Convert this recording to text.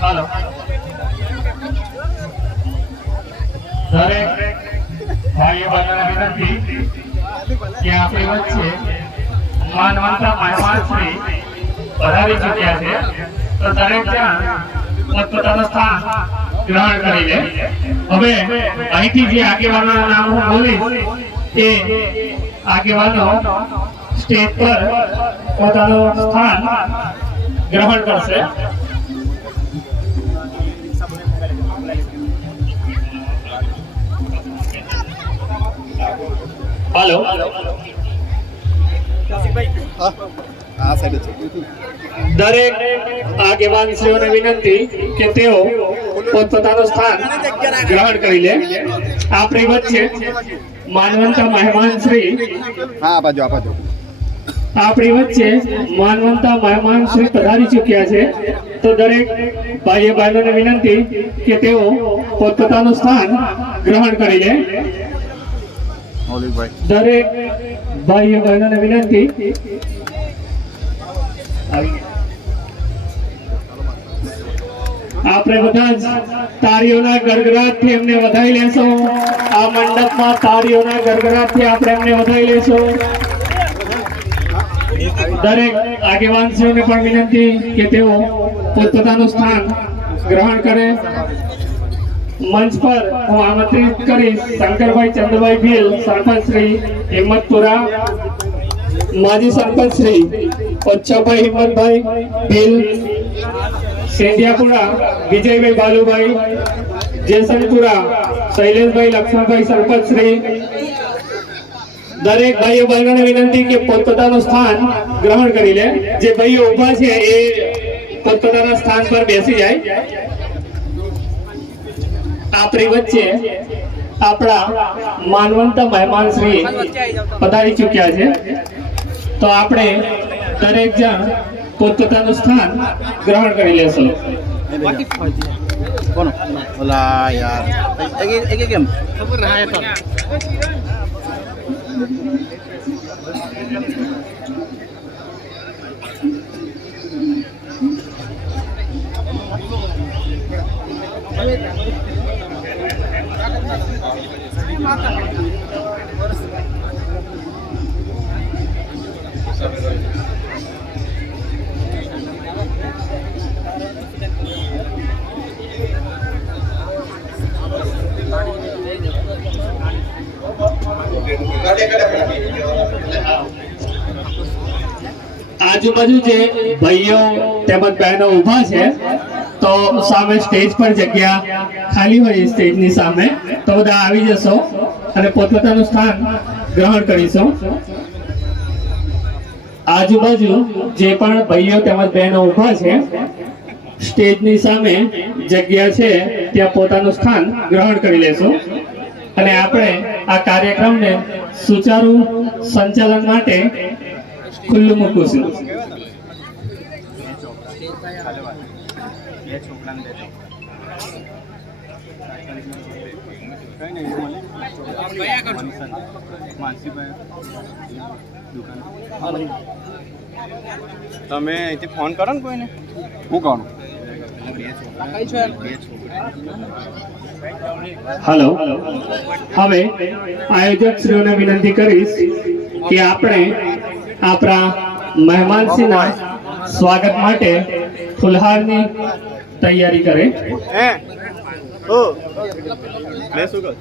હાલો. દરેક ભાઈઓ બહેનોને વિનંતી કે આપણી વચ્ચે માનવંતા મહેમાન શ્રી ચૂક્યા છે. તો દરેક જણ પોતપોતાનું સ્થાન ગ્રહણ કરી લે. હવે અહીંથી જે આગેવાનોના નામ હું બોલીશ આગેવાનો સ્ટેજ પર પોતાનું સ્થાન ગ્રહણ કરશે. હાલો. દરેક આગેવાન શ્રીઓને વિનંતી કે તેઓ પોતપોતાનું સ્થાન ગ્રહણ કરી લે. આપણી વચ્ચે માનવંતા મહેમાન શ્રી હા બાજુ આ બાજુ. આપણી વચ્ચે માનવંતા મહેમાન શ્રી પધારી ચૂક્યા છે. તો દરેક ભાઈએ બહેનોને વિનંતી કે તેઓ પોતપોતાનું સ્થાન ગ્રહણ કરી લે. દરેક ભાઈઓ બહેનોને વિનંતી. આપણે બધા જ તારીઓના ગરગડાટથી એમને વધાઈ લેશું. આ મંડપમાં તારીઓના ગરગડાટથી આપણે એમને વધાઈ લેશું. દરેક આગેવાનશ્રીઓને પણ વિનંતી કે તેઓ પોતપોતાનું સ્થાન ગ્રહણ કરે. મંચ પર હું આમંત્રિત કરીશ. શંકરભાઈ ચંદ્રભાઈ ભીલ, સરપંચ શ્રી હિંમતપુરા. માજી સરપંચ શ્રી પચ્છાભાઈ હિંમતભાઈ ભીલ. સેંધિયાપુરા વિજયભાઈ બાલુભાઈ. જેસનપુરા, શૈલેષભાઈ, લક્ષ્મણભાઈ, સરપંચ શ્રી. દરેક ભાઈઓ બહેનોને વિનંતી કે પોતપોતાનું સ્થાન ગ્રહણ કરી લે. જે ભાઈઓ ઊભા છે એ પોતપોતાના સ્થાન પર બેસી જાય. આપણી વચ્ચે આપણા માનવંત મહેમાન શ્રી પધારી ચૂક્યા છે. તો આપણે દરેક જણ પોતપોતાનું સ્થાન ગ્રહણ કરી લેશું. કોનો? એક કેમ આજુબાજુ જે ભાઈઓ તેમજ બહેનો ઊભા છે તો સામે સ્ટેજ પર જગ્યા ખાલી હોય સ્ટેજની સામે. તો બધા આવી જશો અને પોતપોતાનું સ્થાન ગ્રહણ કરીશું. આજુબાજુ જે પણ ભાઈઓ તેમજ બહેનો ઊભા છે, સ્ટેજની સામે જગ્યા છે, ત્યાં પોતાનું સ્થાન ગ્રહણ કરી લેશું. અને આપણે આ કાર્યક્રમને સુચારુ સંચાલન માટે ખુલ્લું મૂકું છું. તમે અહીંથી ફોન કરો ને કોઈને? હું કરું? હલો. હવે આયોજક શ્રીઓને વિનંતી કરીશ કે આપણે આપણા મહેમાનશ્રીના સ્વાગત માટે ફુલહારની તૈયારી કરે. હે ઓ. મેં શું કહું?